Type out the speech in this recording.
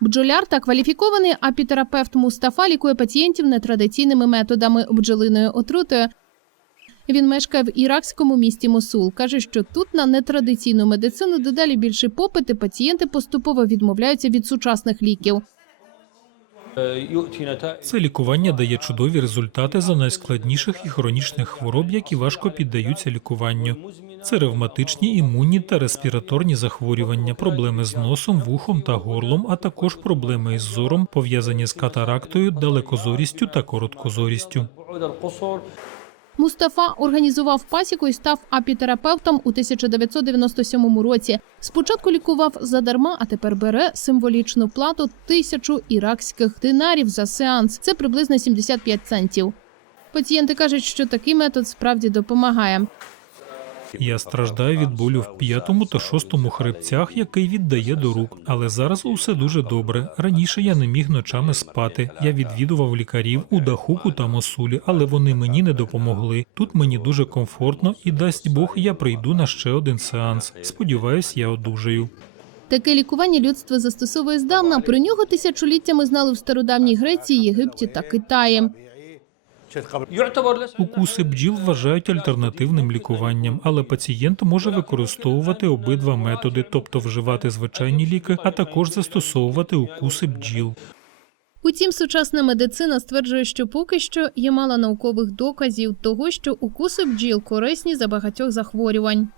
Бджоляр та кваліфікований апітерапевт Мустафа лікує пацієнтів нетрадиційними методами бджолиною отрутою. Він мешкає в іракському місті Мосул. каже, що тут на нетрадиційну медицину дедалі більше попит, і пацієнти поступово відмовляються від сучасних ліків. Е, Це лікування дає чудові результати за найскладніших і хронічних хвороб, які важко піддаються лікуванню. Це ревматичні, імунні та респіраторні захворювання, проблеми з носом, вухом та горлом, а також проблеми із зором, пов'язані з катарактою, далекозорістю та короткозорістю. Мустафа організував пасіку і став апітерапевтом у 1997 році. Спочатку лікував задарма, а тепер бере символічну плату тисячу іракських динарів за сеанс. Це приблизно 75 центів. Пацієнти кажуть, що такий метод справді допомагає. Я страждаю від болю в п'ятому та шостому хребцях, який віддає до рук. Але зараз усе дуже добре. Раніше я не міг ночами спати. Я відвідував лікарів у Дахуку та Мосулі, але вони мені не допомогли. Тут мені дуже комфортно, і дасть Бог, я прийду на ще один сеанс. Сподіваюсь, я одужаю. Таке лікування людство застосовує здавна. Про нього тисячоліттями знали в стародавній Греції, Єгипті та Китаї. Укуси бджіл вважають альтернативним лікуванням, але пацієнт може використовувати обидва методи, тобто вживати звичайні ліки, а також застосовувати укуси бджіл. Утім, сучасна медицина стверджує, що поки що є мало наукових доказів того, що укуси бджіл корисні за багатьох захворювань.